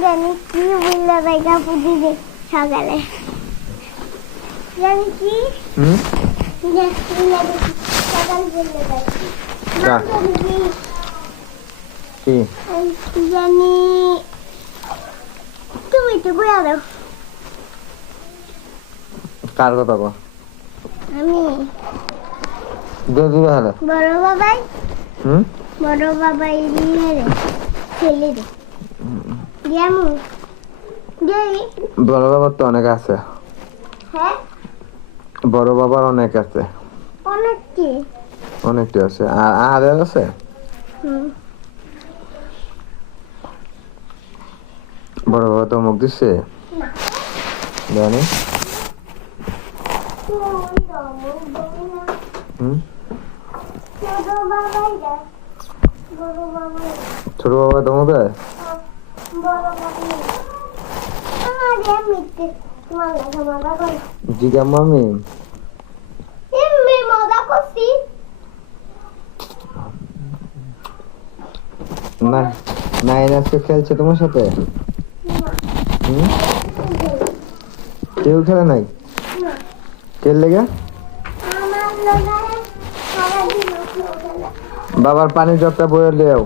জানি কি বললে ভাইটা বুঝি দে সকালে জানি কি সকাল বললে ভাই কি জানি তুমি তো বলে দাও কার কথা কো আমি দুধু হালে বড় বাবাই বড় বাবাই নিয়ে রে ছেলে রে জামু দেই বড় বাবার তো অনেক আছে হ্যাঁ বড় বাবার অনেক আছে অনেক কি অনেকটা আছে আর আদের আছে বড় বাবা তো মুখ দিচ্ছে না জানি ছোট বাবা তো মুখ দেয় জিগা মামি না নাইন আজকে খেলছে তোমার সাথে কেউ খেলে নাই খেললে গে বাবার পানির জগটা বয়ে লেও